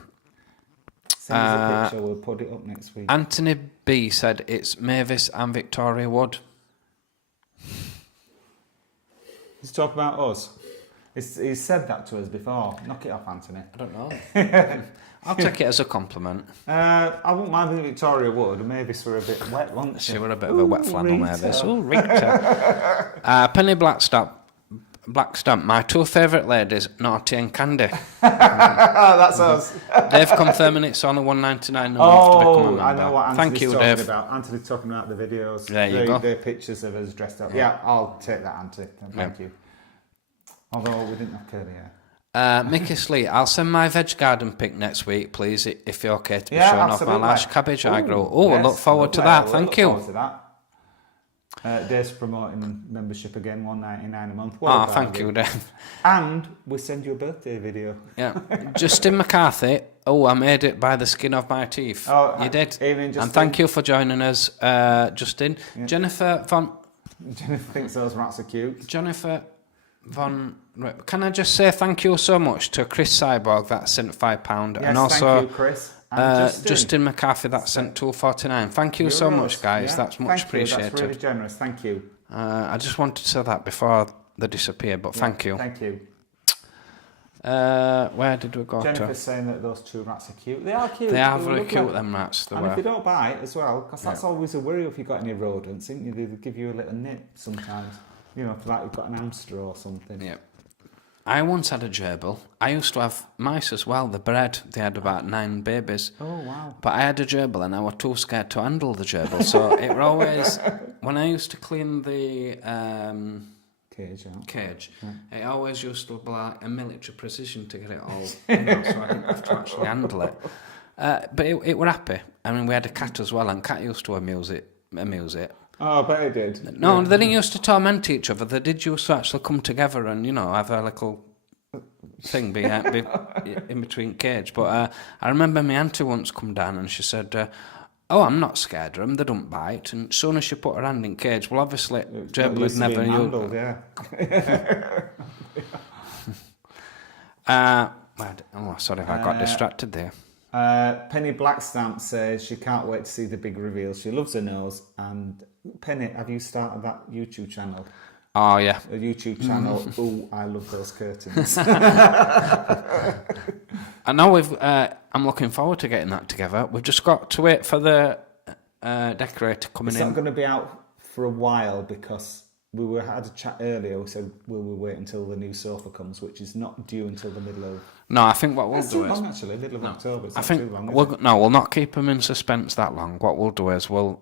Send us a picture, we'll put it up next week. Anthony B said it's Mavis and Victoria Wood. He's talking about us. He's said that to us before. Knock it off, Anthony. I don't know. I'll take it as a compliment. I wouldn't mind if Victoria would. Mavis were a bit wet, wasn't she? She were a bit of a wet flannel, Mavis. Oh, Rita. Penny Black Stamp, my 2 favourite ladies, Naughty and Candy. That's us. Dave confirming it's only $1.99 a month to become a member. I know what Anthony's talking about. Anthony's talking about the videos. There you go. The pictures of us dressed up. Yeah, I'll take that, Anthony. Thank you. Although we didn't have curly hair. Mickey Slee, I'll send my veg garden pic next week, please, if you're okay to be showing off my large cabbage I grow. Oh, I look forward to that. Thank you. Dave's promoting membership again, $1.99 a month. What Oh, a thank bargain. you, Dave. And we send you a birthday video. Yeah. Justin McCarthy. Oh, I made it by the skin of my teeth. Oh, You did. Evening, Justin. And thank you for joining us, Justin. Yeah. Jennifer thinks those rats are cute. Can I just say thank you so much to Chris Cyborg that sent £5, Yes, and also thank you, Chris. And Justin McCarthy that sent $2.49. Thank you so much, guys. Yeah, That's much appreciated. That's really generous. Thank you. I just wanted to say that before they disappear, but thank you. Thank you. Where did we go Jennifer's to? saying that those two rats are cute. They are cute. They are They very look cute, like- them rats. They And if were. you don't bite as well, because that's always a worry if you've got any rodents, isn't you? They give you a little nip sometimes. You know, if like you've got an hamster or something. Yeah. I once had a gerbil. I used to have mice as well. The bred, they had about 9 babies. Oh, wow. But I had a gerbil and I was too scared to handle the gerbil. So it were always, when I used to clean the cage, it always used to be like a military precision to get it all, so I didn't have to actually handle it. But it were happy. I mean, we had a cat as well, and cat used to amuse it. Oh, I bet it did. No, they didn't used to torment each other. They did used to actually come together and, have a little thing in between cage. But I remember my auntie once come down and she said, oh, I'm not scared of them, they don't bite. And as soon as she put her hand in cage, well, obviously, gerbil had never handled, yeah. Sorry, I got distracted there. Penny Blackstamp says she can't wait to see the big reveal. She loves her nose. And Penny, have you started that YouTube channel? Oh, yeah. A YouTube channel. Ooh, I love those curtains. I know I'm looking forward to getting that together. We've just got to wait for the decorator coming in. It's not going to be out for a while because we had a chat earlier. We said, will we wait until the new sofa comes, which is not due until the middle of... No, I think what we'll That's do too is... long, actually. Middle of October. It's I not think too long, we'll not keep them in suspense that long. What we'll do is we'll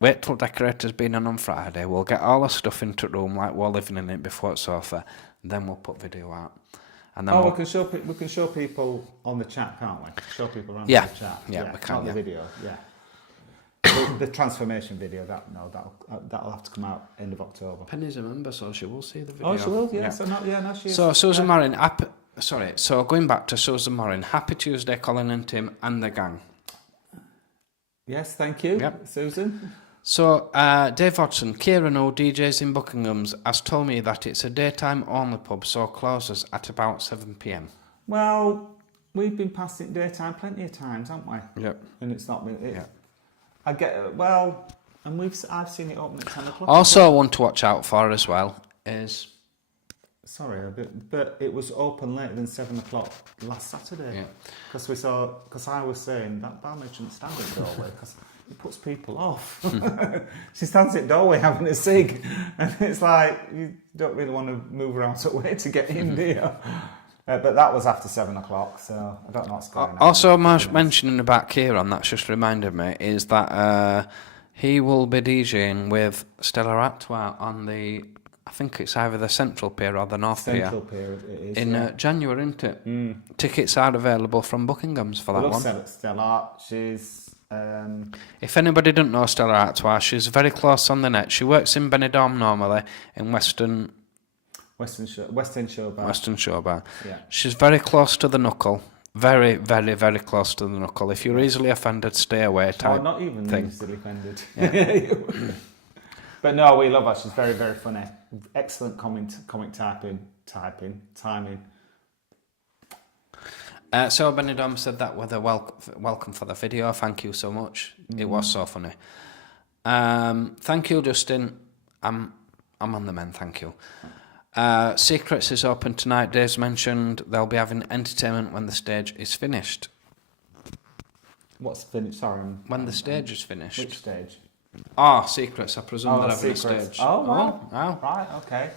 wait till decorator's been on Friday. We'll get all the stuff into the room like we're living in it before it's sofa. Then we'll put video out. And then we can show people on the chat, can't we? Show people around the chat. Yeah, we can. Not the video. Yeah. the transformation video. That'll have to come out end of October. Penny's a member, so she will see the video. Oh, she will. Yeah. She is. So Susan Morin, So going back to Susan Morin, happy Tuesday, Colin and Tim and the gang. Yes, thank you, Yep. Susan. So Dave Hodgson, Kieran, who DJs in Buckingham's, has told me that it's a daytime only pub, so closes at about 7 p.m. Well, we've been past it daytime plenty of times, haven't we? Yep. And it's not been. Yeah. I get and I've seen it open at 10 o'clock. Also, one to watch out for as well is. Sorry, but it was open later than 7 o'clock last Saturday. Yeah. Because I was saying that barmaid shouldn't stand at the doorway because it puts people off. She stands at the doorway having a cig, and it's like you don't really want to move around that way to get in, do you? But that was after 7 o'clock, so I don't know what's going on. Also, mentioning about Kieran, that's just reminded me, is that he will be DJing with Stella Artois on the, I think it's either the Central Pier or the North Pier. Central Pier, it is. In January, isn't it? Tickets are available from Buckingham's for that one. Stella. She's... If anybody doesn't know Stella Artois, she's very close on the net. She works in Benidorm normally, in West End Show Bar. Yeah. She's very close to the knuckle. Very, very, very close to the knuckle. If you're easily offended, stay away type not even thing. easily offended. Yeah. But no, we love her. She's very, very funny. Excellent comic timing. So Benidorm said that with a welcome for the video. Thank you so much. It was so funny. Thank you, Justin. I'm on the men. Thank you. Secrets is open tonight. Dave's mentioned they'll be having entertainment when the stage is finished. What's finished? Sorry. When the stage is finished. Which stage? Secrets. I presume they're having Secrets. a stage. Oh, wow. Oh. Right, okay.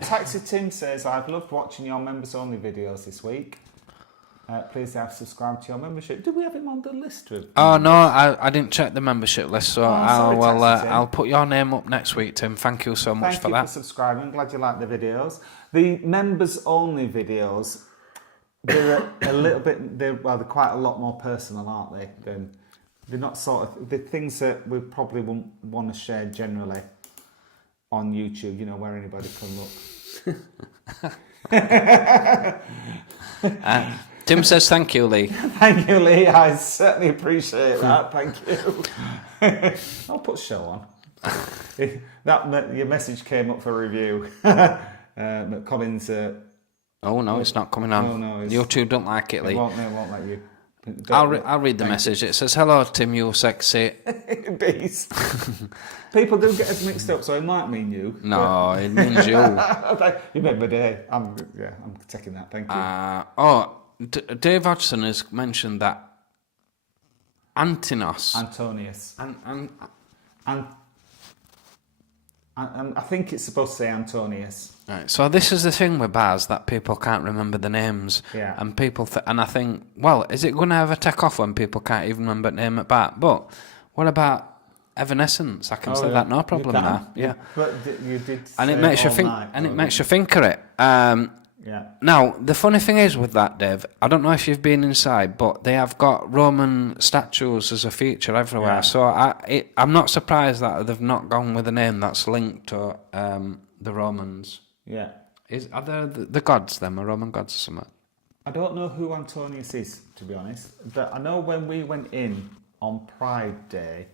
Taxi Tim says, I've loved watching your members-only videos this week. Please have subscribed to your membership. Did we have him on the list? Oh, no, I didn't check the membership list, so Taxi Tim. I'll put your name up next week, Tim. Thank you so much for that. Thank you for subscribing. Glad you like the videos. The members-only videos, they're a little bit... They're quite a lot more personal, aren't they, than They're not sort of the things that we probably won't want to share generally on YouTube. You know, where anybody can look. Tim says thank you, Lee. Thank you, Lee. I certainly appreciate that. Thank you. I'll put show on. Your message came up for review. Colin's. Oh no, it's not coming on. Oh, no, YouTube don't like it, Lee. It won't let you. I'll read the message. It says, "Hello, Tim, you sexy." Beast. People do get us mixed up, so it might mean you. No, it means you. You made my day. I'm taking that. Thank you. Dave Hodgson has mentioned that Antonius. I think it's supposed to say Antonius. Right, so this is the thing with bars that people can't remember the names. Yeah. And people, and I think, well, is it going to ever take off when people can't even remember the name at bar? But what about Evanescence? I can say that no problem now. Yeah. But you did. And it makes you think. And it makes you think of it. Yeah. Now, the funny thing is with that, Dave, I don't know if you've been inside, but they have got Roman statues as a feature everywhere. Yeah. So I'm not surprised that they've not gone with a name that's linked to the Romans. Yeah. Are there the gods then, or Roman gods or something? I don't know who Antonius is, to be honest. But I know when we went in on Pride Day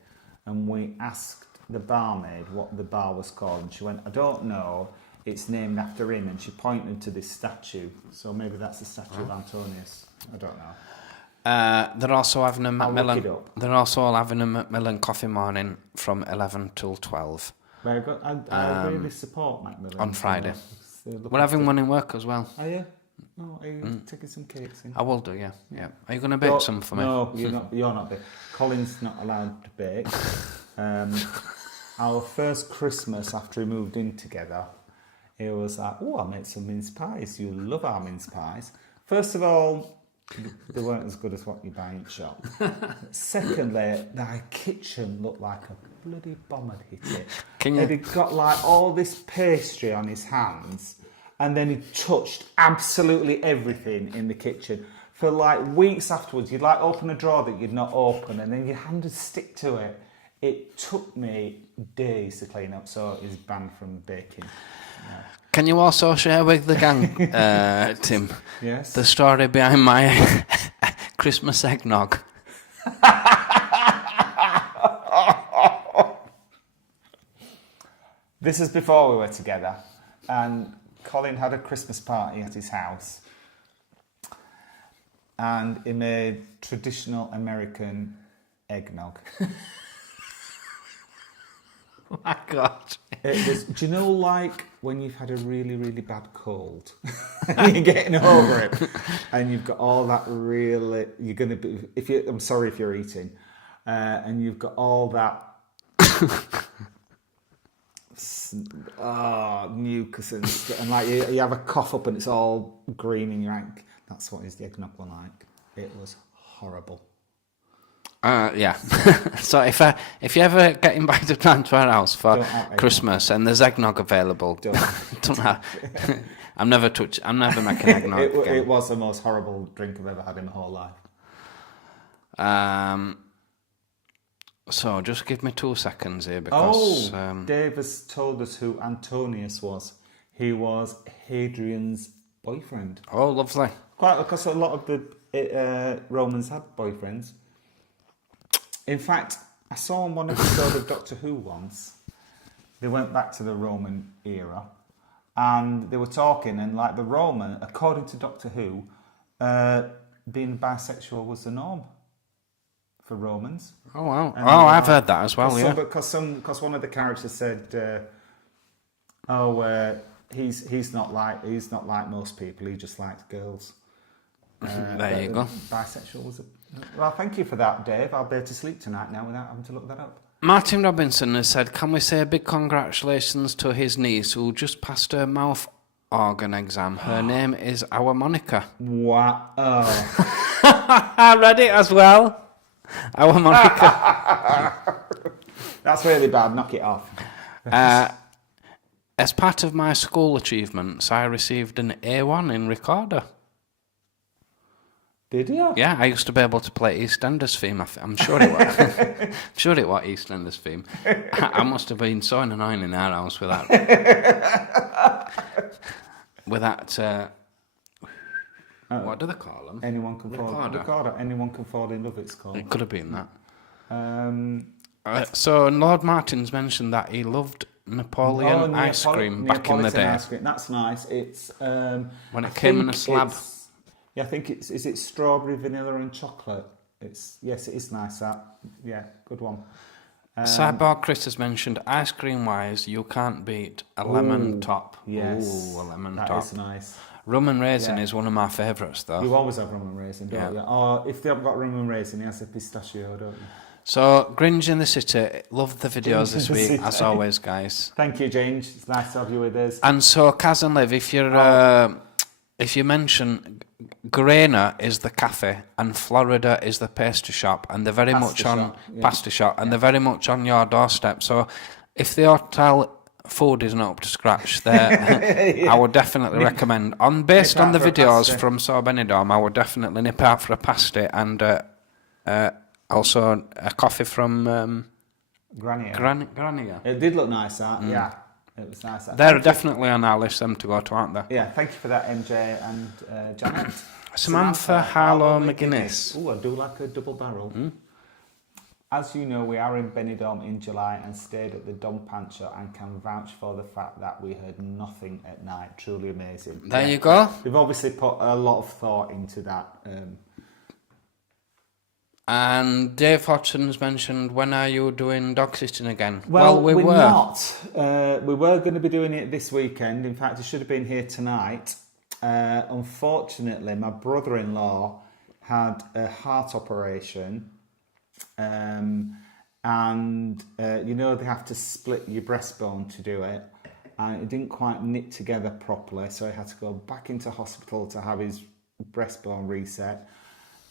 and we asked the barmaid what the bar was called, and she went, I don't know. It's named after him, and she pointed to this statue. So maybe that's the statue of Antonius. I don't know. They're also having a I'll look it Macmillan. up. They're also having a Macmillan coffee morning from 11 till 12 Very good. I really support Macmillan. on Friday. So look We're having after- one in work as well. Are you? Oh, are you taking some cakes in? I will do, yeah. Are you going to bake some for me? No, you're not. You're not. Colin's not allowed to bake. Our first Christmas after we moved in together, he was like, "Oh, I made some mince pies. You love our mince pies." First of all, they weren't as good as what you buy in shop. Secondly, our kitchen looked like a bloody bomb had hit it. And he'd got like all this pastry on his hands, and then he touched absolutely everything in the kitchen. For like weeks afterwards, you'd like open a drawer that you'd not open, and then your hand would stick to it. It took me days to clean up, so he's banned from baking. Yeah. Can you also share with the gang, Tim, Yes. the story behind my Christmas eggnog? This is before we were together, and Colin had a Christmas party at his house, and he made traditional American eggnog. Oh my God. It was, do you know, like when you've had a really, really bad cold, and you're getting over it, and you've got all that really, you're going to be, I'm sorry if you're eating, and you've got all that mucus and like you have a cough up and it's all green in your ink. That's what the eggnog was like. It was horrible. Yeah. So if you ever get invited round to our house for Christmas and there's eggnog available, don't I'm never making eggnog. It was the most horrible drink I've ever had in my whole life. So just give me 2 seconds here because Dave has told us who Antonius was. He was Hadrian's boyfriend. Oh, lovely. Quite because a lot of the Romans had boyfriends. In fact, I saw on one episode of Doctor Who once, they went back to the Roman era, and they were talking, and like the Roman, according to Doctor Who, being bisexual was the norm for Romans. Oh wow! I've heard that as well. Yeah, because one of the characters said, he's not like most people. He just likes girls. There you go. Bisexual was well, thank you for that, Dave. I'll be able to sleep tonight now without having to look that up. Martin Robinson has said, "Can we say a big congratulations to his niece who just passed her mouth organ exam? Her name is our Monica." Wow! I read it as well. Our Monica. That's really bad. Knock it off. As part of my school achievements, I received an A1 in recorder. Did you? Yeah, I used to be able to play EastEnders theme. I'm sure it was. I'm sure it was EastEnders theme. I must have been so annoying in our house with that. What do they call them? Anyone can fall. Recorder. Anyone can fall in love. It's called. It could have been that. Um, So Lord Martin's mentioned that he loved Napoleon ice cream back in the day. Ice cream. That's nice. It's When it came in a slab. I think it's. Is it strawberry, vanilla, and chocolate? Yes, it is nice. That good one. Cyborg Chris has mentioned ice cream wise, you can't beat a lemon top. Yes, a lemon top. That is nice. Rum and raisin is one of my favourites, though. You always have rum and raisin, don't you? Or if they haven't got rum and raisin, he has a pistachio, don't you? So, Gringe in the City, loved the videos this week, as always, guys. Thank you, James. It's nice to have you with us. And so, Kaz and Liv, if you mention Grainer is the cafe and Florida is the pastry shop, and they're very much on pastry shop, and they're very much on your doorstep. So, if the hotel food isn't up to scratch, there, I would definitely recommend. Based on the videos from So Benidorm, I would definitely nip out for a pasty and also a coffee from Grania. It did look nice, that. Yeah. It was nice. They're definitely on our list, them to go to, aren't they? Yeah, thank you for that, MJ and Janet. Samantha Harlow McGuinness. Oh, I do like a double barrel. As you know, we are in Benidorm in July and stayed at the Dom Pancho and can vouch for the fact that we heard nothing at night. Truly amazing. There you go. We've obviously put a lot of thought into that. And Dave Hodgson's mentioned, when are you doing dog sitting again? Well, we're not. We were going to be doing it this weekend. In fact, it should have been here tonight. Unfortunately, my brother-in-law had a heart operation. And you know they have to split your breastbone to do it, and it didn't quite knit together properly, so he had to go back into hospital to have his breastbone reset,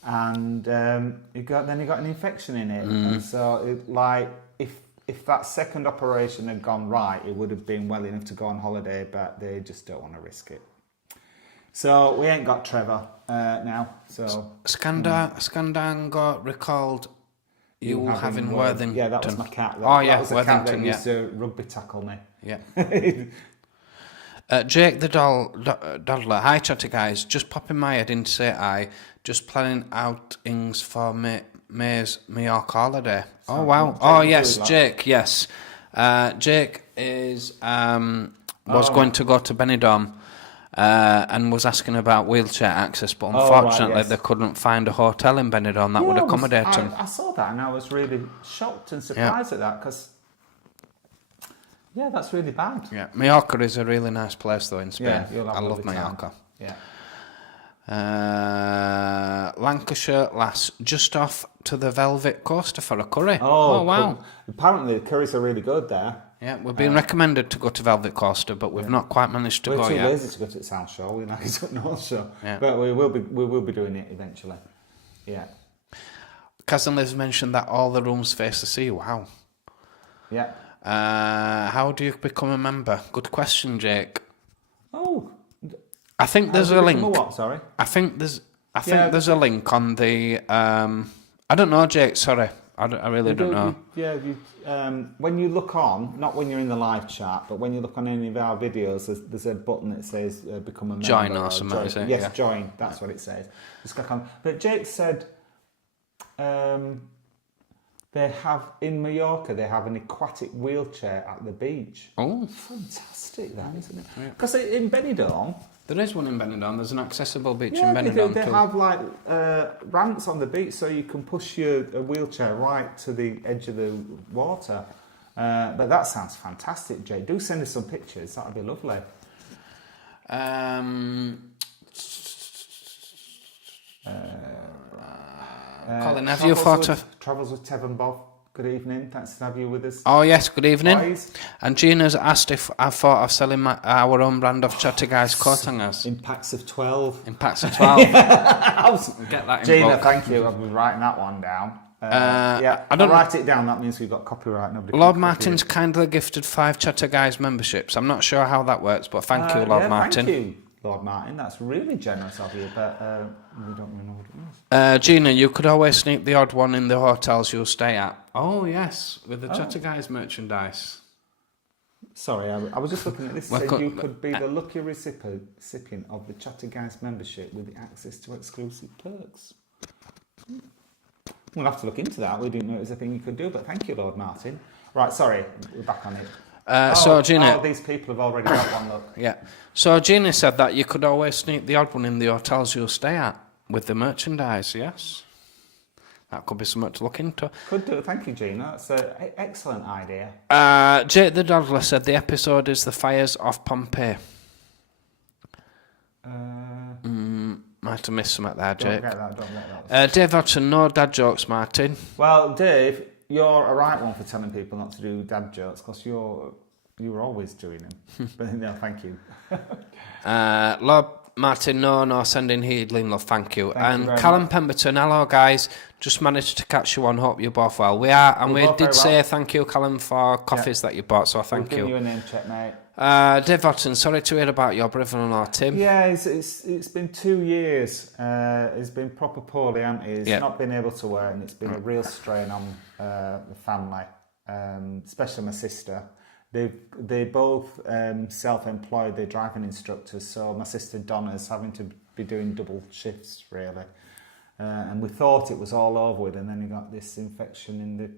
and he got an infection in it, and so if that second operation had gone right, it would have been well enough to go on holiday, but they just don't want to risk it. So we ain't got Trevor now. So Scandan got recalled. You having Worthington. Yeah, that was my cat. That was a cat that used to rugby tackle me. Yeah. Jake the Doddler. Hi, chatty guys. Just popping my head in to say hi. Just planning outings for May's Mallorca holiday. Oh, wow. Oh, yes, Jake, yes. Jake is was going to go to Benidorm. And was asking about wheelchair access, but unfortunately they couldn't find a hotel in Benidorm that would accommodate him. I saw that and I was really shocked and surprised at that because, that's really bad. Yeah, Mallorca is a really nice place though in Spain. Yeah, I love Mallorca. Yeah. Lancashire lass just off to the Velvet Coaster for a curry. Oh wow! Cool. Apparently the curries are really good there. Yeah, we've been recommended to go to Velvet Coaster, but we've not quite managed to go yet. We're too lazy to go to the South Shore. We like it up North Shore, but we will be doing it eventually. Yeah. Cousin Liz mentioned that all the rooms face the sea. Wow. Yeah. How do you become a member? Good question, Jake. Oh. I think there's a link. What? Sorry. I think there's a link on the. I don't know, Jake. Sorry, I really don't know. When you look on, not when you're in the live chat, but when you look on any of our videos, there's a button that says become a member. Join or something. Yes, join. That's what it says. Just click on. But Jake said they have in Mallorca. They have an aquatic wheelchair at the beach. Oh, fantastic! That isn't it? Because in Benidorm. There is one in Benidorm. There's an accessible beach in Benidorm. They have like ramps on the beach so you can push your wheelchair right to the edge of the water. But that sounds fantastic, Jay. Do send us some pictures. That would be lovely. Colin, have you thought of... Travels with Tev and Bob. Good evening. Thanks to have you with us. Oh, yes. Good evening. Boys. And Gina's asked if I thought of selling our own brand of Chatty Guys coat hangers. In packs of 12. In packs of 12. Get that in Gina, bulk. thank you. I'll be writing that one down. I'll write it down. That means we've got copyright. Lord Martin's kindly gifted 5 Chatty Guys memberships. I'm not sure how that works, but thank you, Lord Martin. Thank you. Lord Martin. That's really generous of you, but we don't really know what it was. Gina, you could always sneak the odd one in the hotels you'll stay at. Oh, yes, with the Chatter Guys merchandise. Sorry, I was just looking at this. Well, Said you could be the lucky recipient of the Chatter Guys membership with the access to exclusive perks. We'll have to look into that. We didn't know it was a thing you could do, but thank you, Lord Martin. Right, sorry, we're back on it. So Gina, these people have already got one, look. yeah. So Gina said that you could always sneak the odd one in the hotels you'll stay at with the merchandise, yes? That could be something to look into. Could do. Thank you, Gina. That's an excellent idea. Jake the Dodler said the episode is the fires of Pompeii. Might have missed something there, Jake. Don't get that. Dave Hodgson, no dad jokes, Martin. Well, Dave, you're a right one for telling people not to do dad jokes because you're always doing them. But no, thank you. Lord Martin, no, sending heedling love, thank you. Thank you and very Callum much. Pemberton, hello guys, just managed to catch you on, hope you're both well. We are, and We're we both did very say well. thank you, Callum, for coffees that you bought, so thank We'll you. give you a name check, mate. Dave Hodgson, sorry to hear about your brother-in-law, Tim. Yeah, it's been 2 years. He's been proper poorly, hasn't he? He's not been able to work, and it's been a real strain on the family, especially my sister. They're both self-employed. They're driving instructors, so my sister Donna's having to be doing double shifts, really. And we thought it was all over with, and then he got this infection in the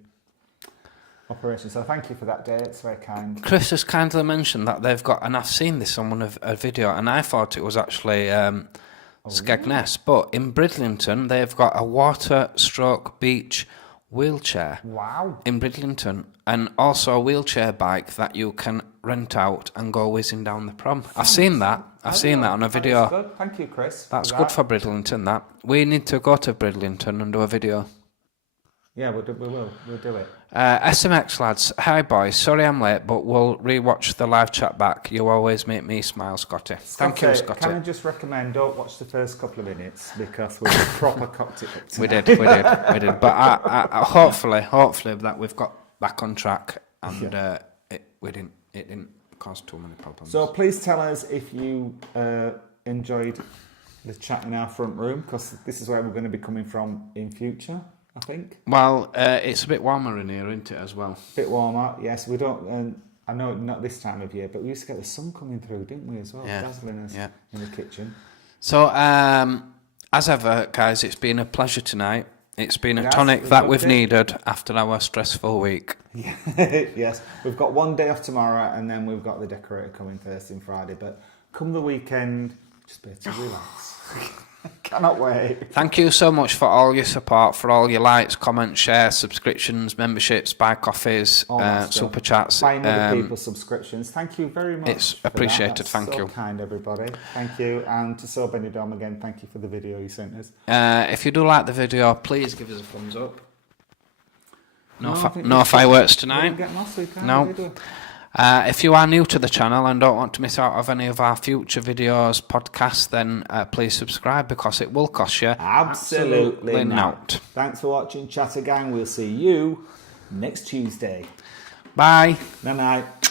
operation. So thank you for that, Dave. It's very kind. Chris has kindly mentioned that they've got, and I've seen this on one of a video, and I thought it was actually Skegness, but in Bridlington they've got a water stroke beach wheelchair. Wow. In Bridlington, and also a wheelchair bike that you can rent out and go whizzing down the prom. I've seen that. I've seen that on a video. That's good. Thank you, Chris. That's good for Bridlington, that. We need to go to Bridlington and do a video. Yeah, we will. We'll do it. SMX lads, hi boys. Sorry I'm late, but we'll rewatch the live chat back. You always make me smile, Scotty. Thank you, Scotty. Can I just recommend don't watch the first couple of minutes because we proper cocked it up tonight. We did. But I hopefully that we've got back on track and it didn't cause too many problems. So please tell us if you enjoyed the chat in our front room because this is where we're going to be coming from in future, I think. Well, it's a bit warmer in here, isn't it, as well? Bit warmer, yes. We don't. I know not this time of year, but we used to get the sun coming through, didn't we, as well? Yeah. Dazzling us in the kitchen. So, as ever, guys, it's been a pleasure tonight. It's been a tonic we've that loved we've it. needed after our stressful week. Yes, we've got one day off tomorrow, and then we've got the decorator coming Thursday and Friday. But come the weekend, just be able to relax. Cannot wait. Thank you so much for all your support, for all your likes, comments, shares, subscriptions, memberships, buy coffees, super chats. Buying other people's subscriptions. Thank you very much. It's for appreciated. That's Thank so you. kind, everybody. Thank you. And to So Benidorm again, thank you for the video you sent us. If you do like the video, please give us a thumbs up. No I think no we fireworks We tonight. didn't get last week, No. did we? If you are new to the channel and don't want to miss out of any of our future videos, podcasts, then please subscribe because it will cost you Absolutely not. not. Thanks for watching, Chatter Gang. We'll see you next Tuesday. Bye. Night night.